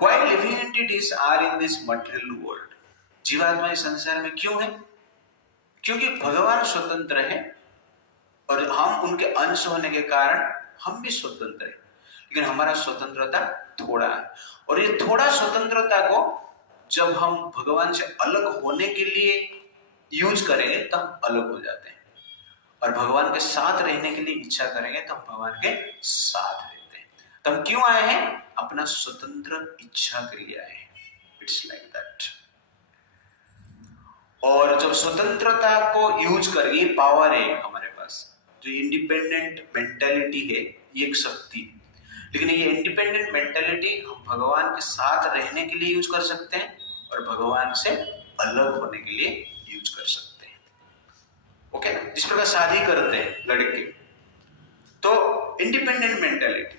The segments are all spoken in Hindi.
Why living entities are in this material world? जीवात्मा इस संसार में क्यों है? क्योंकि भगवान स्वतंत्र है और हम उनके अंश होने के कारण हम भी स्वतंत्र हैं, लेकिन हमारा स्वतंत्रता थोड़ा है। और ये थोड़ा स्वतंत्रता को जब हम भगवान से अलग होने के लिए यूज करेंगे तब अलग हो जाते हैं, और भगवान के साथ रहने के लिए इच्छा करेंगे तब भगवान के साथ रहते हैं। तो हम क्यों आए हैं? अपना स्वतंत्र इच्छा के लिए आए हैं। It's like that. और जब स्वतंत्रता को यूज कर, ये पावर है हमारे पास, जो इंडिपेंडेंट मेंटालिटी है, ये एक शक्ति है। लेकिन ये इंडिपेंडेंट मेंटालिटी हम भगवान के साथ रहने के लिए यूज कर सकते हैं और भगवान से अलग होने के लिए यूज कर सकते हैं। ओके ना? जिस प्रकार शादी करते हैं लड़के, तो इंडिपेंडेंट मेंटालिटी,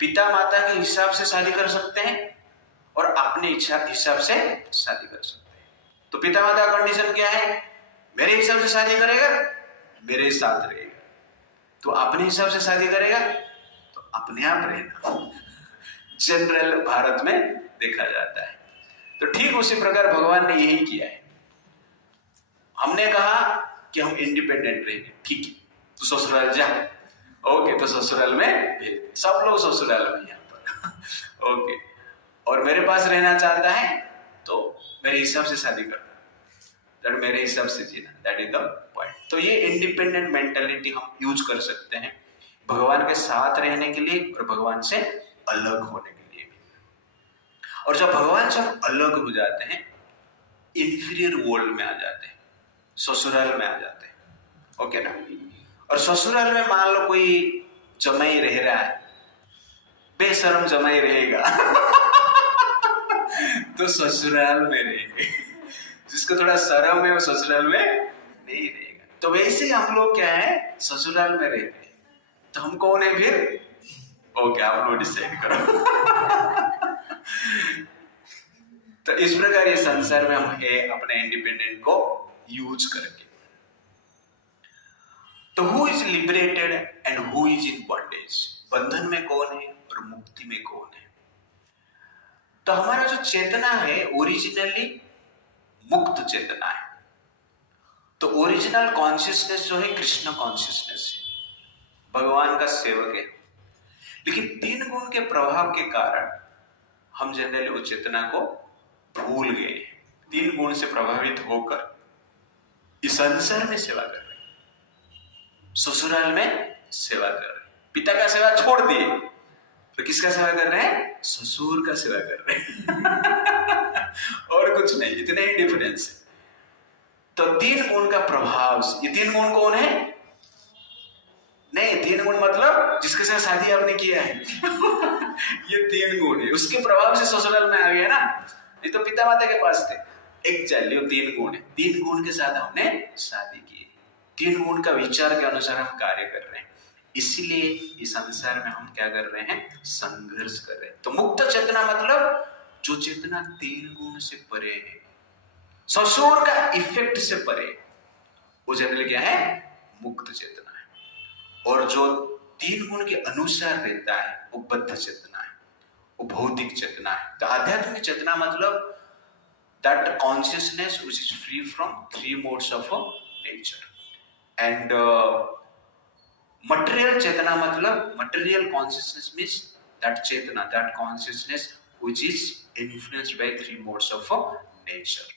पिता माता के हिसाब से शादी कर सकते हैं और अपने इच्छा हिसाब से शादी कर सकते हैं। तो पिता माता का कंडीशन क्या है? मेरे हिसाब से शादी करेगा, मेरे साथ रहेगा। तो अपने हिसाब से शादी करेगा तो अपने आप रहेगा। जनरल भारत में देखा जाता है। तो ठीक उसी प्रकार भगवान ने यही किया है। हमने कहा कि हम इंडिपेंडेंट रहेंगे, ठीक है, तो ससुराल जा। ओके, तो ससुराल में सब लोग ससुराल में यहाँ पर ओके, और मेरे पास रहना चाहता है तो मेरे हिसाब से शादी करना, दैट मेरे हिसाब से जीना, दैट इज द पॉइंट। तो ये इंडिपेंडेंट मेंटालिटी हम यूज कर सकते हैं भगवान के साथ रहने के लिए और भगवान से अलग होने के लिए भी। और जब भगवान से हम अलग हो जाते हैं, इंफीरियर वर्ल्ड में आ जाते हैं, ससुराल में आ जाते हैं। ओके ना? और ससुराल में मान लो कोई जमाई रह रहा है, बेशरम जमाई रहेगा तो ससुराल में रहेंगे। जिसको थोड़ा शर्म है वो ससुराल में नहीं रहेगा। तो वैसे हम लोग क्या है, ससुराल में रहते हैं। तो हम कौन है फिर? ओके, आप लोग डिसाइड करो तो इस प्रकार ये संसार में हम है अपने इंडिपेंडेंट को यूज करके। तो who is liberated and who is in bondage? बंधन में कौन है और मुक्ति में कौन है? तो हमारा जो चेतना है ओरिजिनली मुक्त चेतना है। तो ओरिजिनल कॉन्शियसनेस जो है कृष्ण कॉन्शियसनेस है, भगवान का सेवक है। लेकिन 3 गुण के प्रभाव के कारण हम जनरली वो चेतना को भूल गए। 3 गुण से प्रभावित होकर इस संसार में सेवा कर रहे हैं, ससुराल में सेवा कर रहे हैं। पिता का सेवा छोड़ दिए तो किसका सेवा कर रहे हैं? ससुर का सेवा कर रहे हैं और कुछ नहीं, इतने ही डिफरेंस है। तो 3 गुण का प्रभाव, ये 3 गुण कौन है? नहीं, 3 गुण मतलब जिसके साथ शादी आपने किया है ये 3 गुण है, उसके प्रभाव से ससुराल में आ गया ना। नहीं तो पिता माता के पास थे, एक चलिए 3 गुण है, 3 गुण के साथ हमने शादी की, 3 गुण का विचार के अनुसार हम कार्य कर रहे हैं। इसीलिए इस संसार में हम क्या कर रहे हैं? संघर्ष कर रहे हैं। तो मुक्त चेतना मतलब जो चेतना 3 गुण से परे है, ससुर का इफेक्ट से परे, वो जनरली क्या है? मुक्त चेतना है। और जो 3 गुण के अनुसार रहता है वो बद्ध चेतना है, वो भौतिक चेतना है। तो आध्यात्मिक चेतना मतलब that consciousness which is free from 3 modes of nature. And material chetana matlab, material consciousness means that chetana, that consciousness which is influenced by 3 modes of nature.